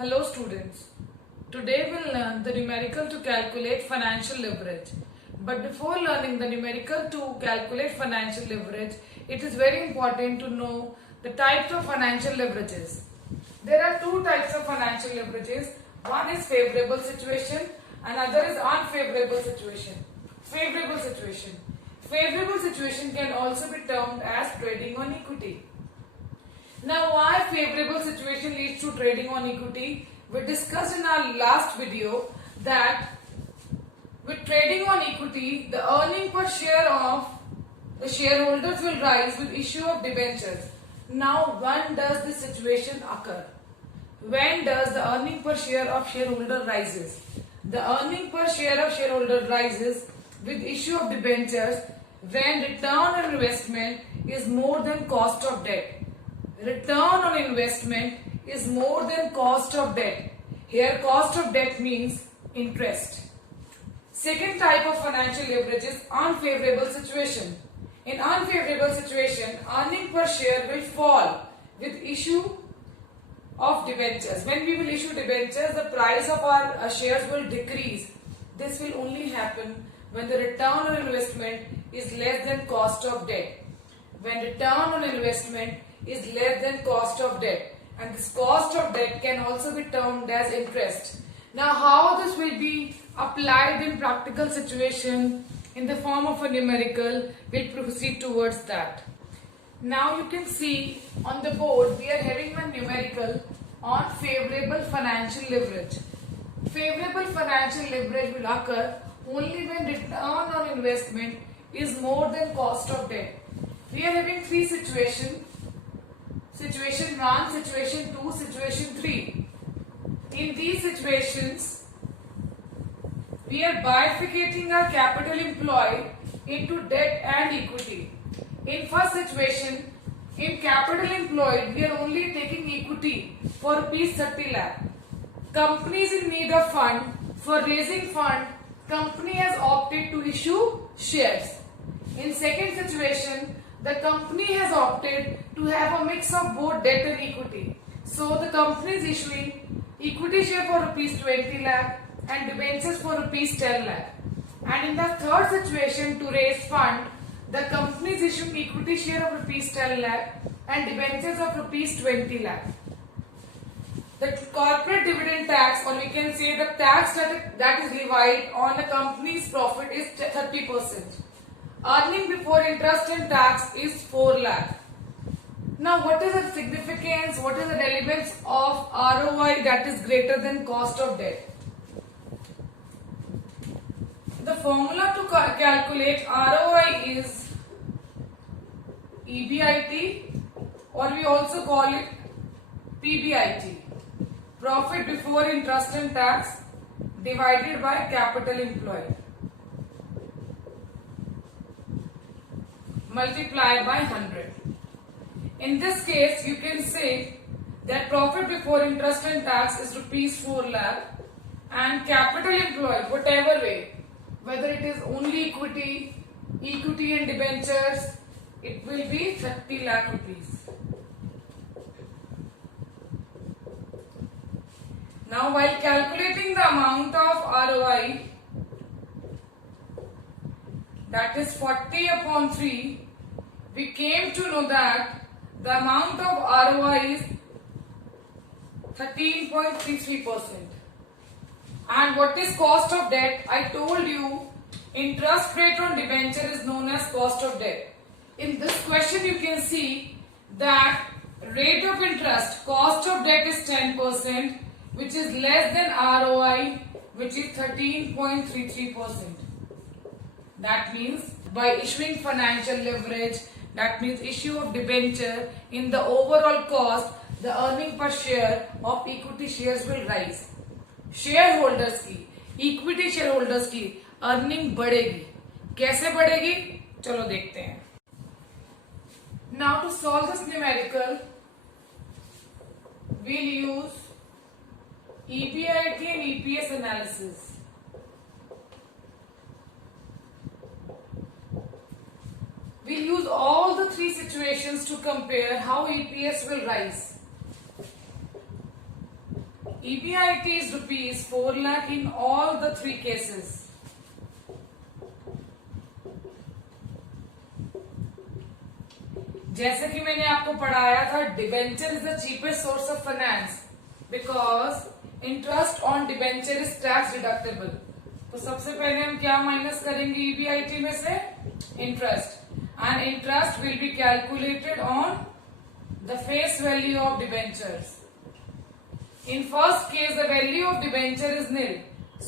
Hello students. Today we'll learn the numerical to calculate financial leverage. But before learning the numerical to calculate financial leverage, it is very important to know the types of financial leverages. There are two types of financial leverages. One is favorable situation, another is unfavorable situation. Favorable situation. Favorable situation can also be termed as trading on equity. Now, why favorable situation leads to trading on equity? We discussed in our last video that with trading on equity, the earning per share of the shareholders will rise with issue of debentures. Now, when does this situation occur? When does the earning per share of shareholder rises? The earning per share of shareholder rises with issue of debentures when return on investment is more than cost of debt. Return on investment is more than cost of debt. Here cost of debt means interest. Second type of financial leverage is unfavorable situation. In unfavorable situation, earning per share will fall with issue of debentures. When we will issue debentures, the price of our shares will decrease. This will only happen when the return on investment is less than cost of debt. When return on investment is less than cost of debt, and this cost of debt can also be termed as interest. Now, how this will be applied in practical situation in the form of a numerical, we'll proceed towards that. Now you can see on the board we are having a numerical on favorable financial leverage. Favorable financial leverage will occur only when return on investment is more than cost of debt. We are having three situations. Situation 1, situation 2, situation 3. In these situations, we are bifurcating our capital employed into debt and equity. In first situation, in capital employed, we are only taking equity for rupees 30 lakh. Company is in need of fund. For raising fund, company has opted to issue shares. In second situation, the company has opted to have a mix of both debt and equity. So the company is issuing equity share for rupees 20 lakh and debentures for rupees 10 lakh. And in the third situation, to raise fund, the company is issuing equity share of rupees 10 lakh and debentures of rupees 20 lakh. The corporate dividend tax, or we can say the tax that is levied on a company's profit is 30%. Earning before interest and tax is 4 lakh. Now, what is the significance, what is the relevance of ROI that is greater than cost of debt? The formula to calculate ROI is EBIT, or we also call it PBIT, profit before interest and tax divided by capital employed, multiplied by 100. In this case, you can say that profit before interest and tax is rupees 4 lakh and capital employed, whatever way, whether it is only equity and debentures, it will be 30 lakh rupees. Now, while calculating the amount of ROI, that is 40 upon 3, we came to know that the amount of ROI is 13.33%. And what is cost of debt? I told you interest rate on debenture is known as cost of debt. In this question you can see that rate of interest, cost of debt is 10%, which is less than ROI, which is 13.33%. That means by issuing financial leverage, that means issue of debenture, in the overall cost, the earning per share of equity shares will rise. Shareholders की, equity shareholders की earning बढ़ेगी. कैसे बढ़ेगी? चलो देखते हैं. Now to solve this numerical, we'll use EBIT and EPS analysis. We'll use all the three situations to compare how EPS will rise. EBIT is rupees 4 lakh in all the three cases. जैसे कि मैंने आपको पढ़ाया था, debenture is the cheapest source of finance because interest on debenture is tax deductible. तो सबसे पहले हम क्या माइनस करेंगे ईबीआईटी में से? Interest. And interest will be calculated on the face value of debentures. In first case, the value of debenture is nil,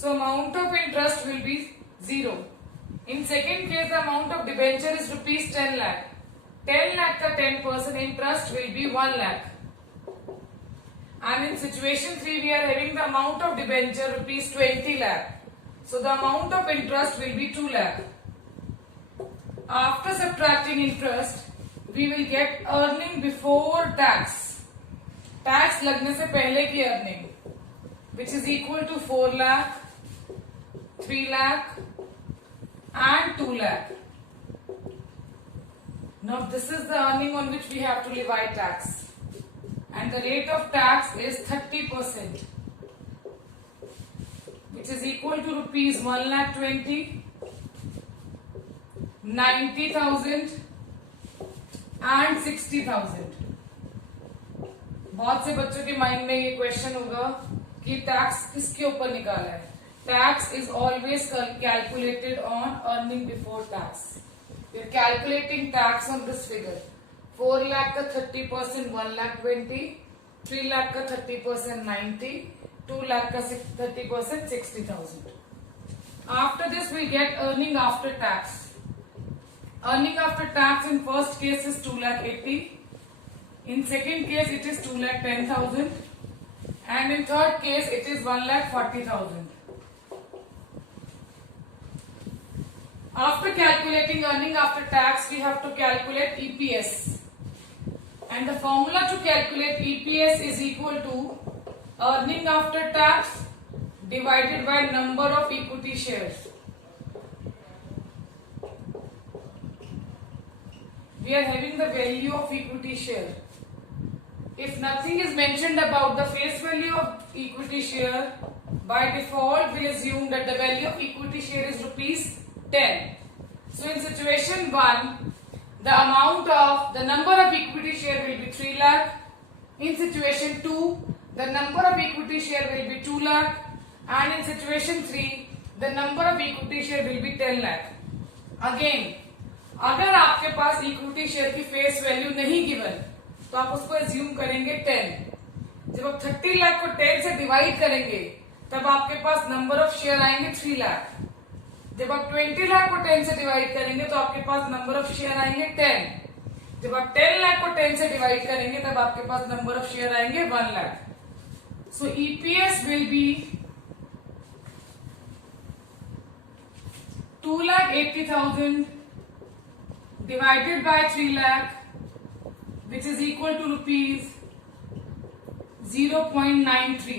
so amount of interest will be 0. In second case, the amount of debenture is rupees 10 lakh. 10 lakh का 10% interest will be 1 lakh. And in situation 3, we are having the amount of debenture rupees 20 lakh. So the amount of interest will be 2 lakh. After subtracting interest, we will get earning before tax. Tax लगने से पहले की earning which is equal to 4 lakh, 3 lakh and 2 lakh. Now this is the earning on which we have to levy tax, and the rate of tax is 30%, which is equal to rupees 1,20,000, 90,000 and 60,000. बहुत से बच्चों के mind में ये question होगा कि tax किसके ऊपर निकाला है. Tax is always calculated on earning before tax. We are calculating tax on this figure. 4 lakh का 30% 1,20,000, 3 लाख का 30% 90, 2 लाख का 30% 60,000. After this we get earning after tax. Earning after tax in first case is 2,80,000. In second case, it is 2,10,000, and in third case, it is 1,40,000. After calculating earning after tax, we have to calculate EPS, and the formula to calculate EPS is equal to earning after tax divided by number of equity shares. We are having the value of equity share. If nothing is mentioned about the face value of equity share, by default we assume that the value of equity share is rupees 10. So in situation 1, the amount of the number of equity share will be 3 lakh. In situation 2, the number of equity share will be 2 lakh. And in situation 3, the number of equity share will be 10 lakh. Again, अगर आपके पास equity share की face value नहीं given तो आप उसको assume करेंगे 10. जब आप 30 लाख को 10 से डिवाइड करेंगे तब आपके पास नंबर ऑफ शेयर आएंगे 3 लाख. जब आप 20 लाख को 10 से डिवाइड करेंगे तो आपके पास नंबर ऑफ शेयर आएंगे 10. जब आप 10 लाख को 10 से डिवाइड करेंगे तब आपके पास नंबर ऑफ शेयर आएंगे 1 lakh. So EPS will be 2,80,000 divided by 3 lakh, which is equal to rupees 0.93.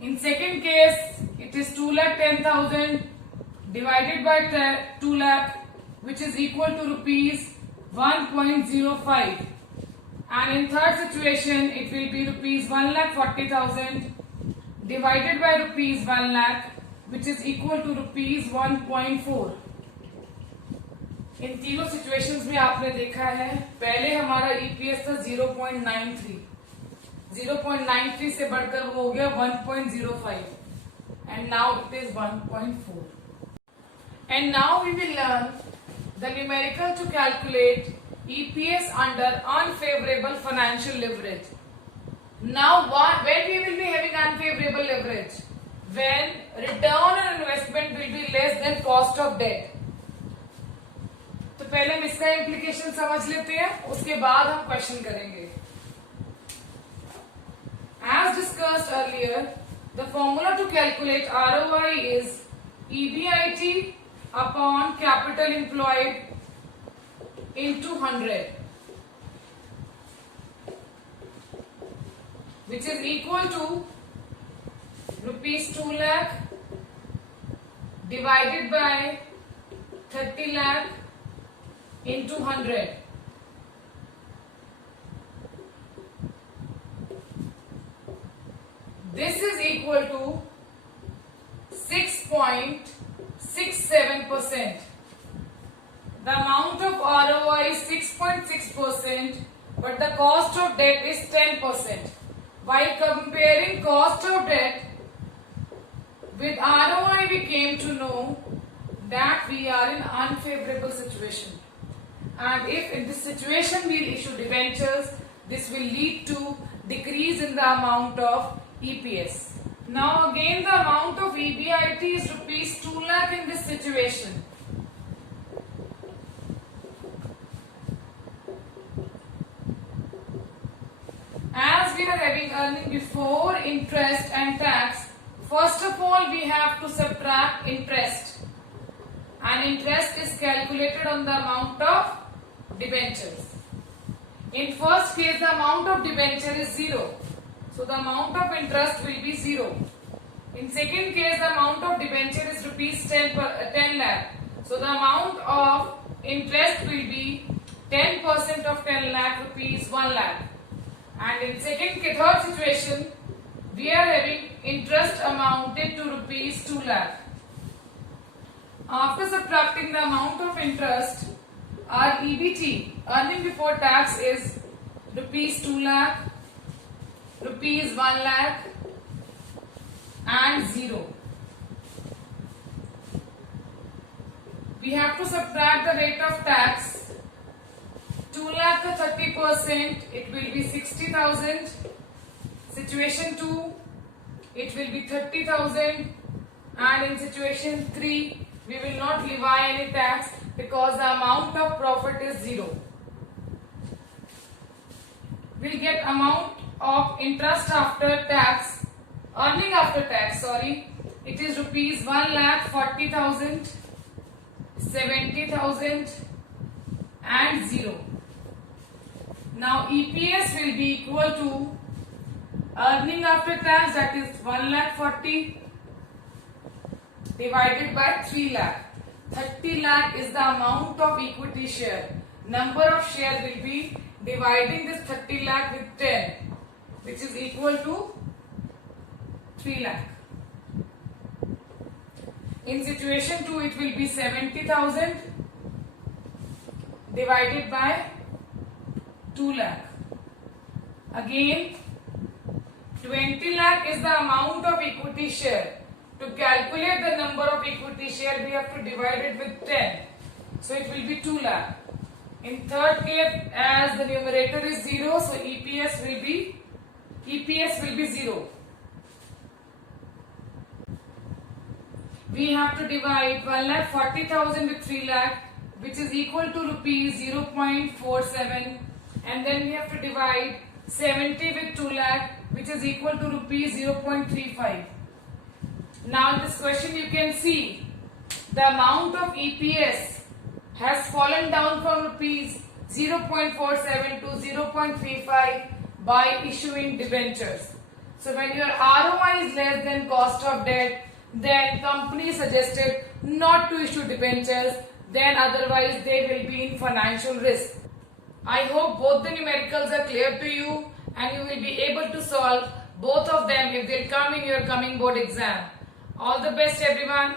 In second case, it is 2,10,000 divided by 2 lakh, which is equal to rupees 1.05. And in third situation, it will be rupees 1,40,000 divided by rupees 1 lakh, which is equal to rupees 1.4. इन तीनों situations में आपने देखा है पहले हमारा EPS था 0.93. 0.93 से बढ़कर वो हो गया 1.05 and now it is 1.4. And now we will learn the numerical to calculate EPS under unfavorable financial leverage. Now when we will be having unfavorable leverage? When return on investment will be less than cost of debt. तो पहले हम इसका implication समझ लेते हैं, उसके बाद हम क्वेश्चन करेंगे. As discussed earlier, the formula to calculate ROI is EBIT upon capital employed into 100, which is equal to rupees 2 lakh divided by 30 lakh into 100. This is equal to 6.67%. The amount of ROI is 6.6%, but the cost of debt is 10%. While comparing cost of debt with ROI, we came to know that we are in unfavorable situation. And if in this situation we issue debentures, this will lead to decrease in the amount of EPS. Now again the amount of EBIT is rupees 2 lakh in this situation. As we are having earning before interest and tax, first of all we have to subtract interest, and interest is calculated on the amount of debentures. In first case the amount of debenture is 0, so the amount of interest will be 0. In second case the amount of debenture is rupees 10 lakh, so the amount of interest will be 10% of 10 lakh rupees 1 lakh. And in third situation, we are having interest amounted to rupees 2 lakh. After subtracting the amount of interest, our EBT, earning before tax, is rupees 2 lakh, rupees 1 lakh and 0. We have to subtract the rate of tax. 2 lakh to 30%, it will be 60,000. Situation 2, it will be 30,000. And in situation 3, we will not levy any tax because the amount of profit is 0. We'll get amount of interest after tax, earning after tax, sorry. It is rupees 1,40,000, 70,000 and 0. Now EPS will be equal to earning after tax, that is 1,40,000 divided by 3 lakh. 30 lakh is the amount of equity share. Number of share will be dividing this 30 lakh with 10, which is equal to 3 lakh. In situation 2, it will be 70,000 divided by 2 lakh. Again 20 lakh is the amount of equity share. To calculate the number of equity share, we have to divide it with 10. So it will be 2 lakh. In third case, as the numerator is 0, so EPS will be 0. We have to divide 1,40,000 with 3 lakh, which is equal to rupees 0.47. And then we have to divide 70 with 2 lakh, which is equal to rupees 0.35. Now in this question you can see the amount of EPS has fallen down from rupees 0.47 to 0.35 by issuing debentures. So when your ROI is less than cost of debt, then company suggested not to issue debentures, then otherwise they will be in financial risk. I hope both the numericals are clear to you and you will be able to solve both of them if they come in your coming board exam. All the best everyone.